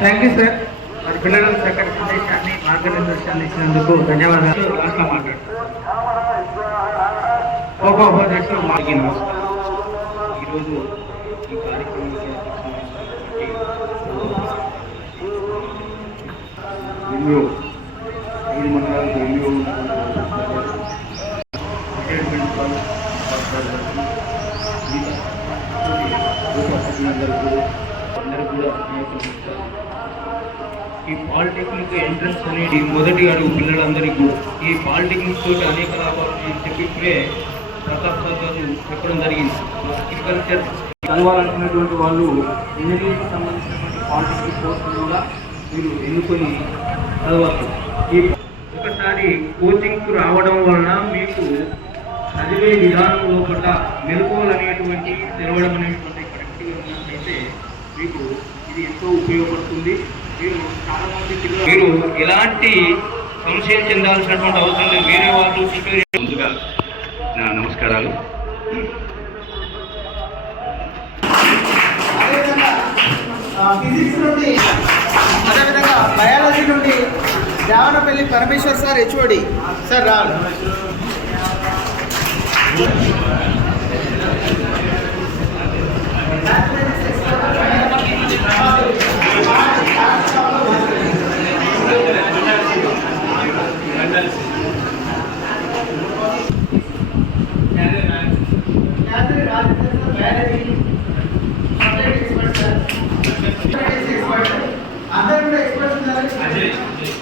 Thank you sir. మరి పిల్లలకు చక్కటి సందేశాన్ని మార్గదర్శకాన్ని ఇచ్చినందుకు ధన్యవాదాలు. లాస్ట్లో మాట్లాడతారు. ఈరోజు ఈ కార్యక్రమానికి ఎన్నో 5 మండలాలకు ఎన్నో ఈ పాలిటెక్నిక్ ఎంట్రన్స్ అనేది మొదటి అడుగు పిల్లలందరికీ. ఈ పాలిటెక్నిక్ తోటి అనేక లాభాలు చెప్పిప్పుడే ప్రతాప్ సార్ గారు చెప్పడం జరిగింది. అగ్రికల్చర్ చదవాలనుకున్నటువంటి వాళ్ళు ఇంజనీరింగ్కి సంబంధించినటువంటి పాలిటెక్నిక్ కోర్సులు కూడా మీరు ఎన్నుకొని చదవాలి. ఈ ఒకసారి కోచింగ్కు రావడం వలన మీకు చదివే విధానం లోపల మెలకువలు అనేటువంటి తెరవడం అనేటువంటి కరెక్ట్గా ఉన్నట్లయితే మీకు ఇది ఎంతో ఉపయోగపడుతుంది. మీరు ఎలాంటి సంశయం చెందాల్సినటువంటి అవసరం లేదు. వేరే వాళ్ళు ముందుగా నా నమస్కారాలు. ఫిజిక్స్ నుండి అదేవిధంగా బయాలజీ నుండి Devanapalli Parameshwar sir HOD sir రావాలి. అందరూ కూడా ఎక్స్పర్ట్స్ ఉన్నారు.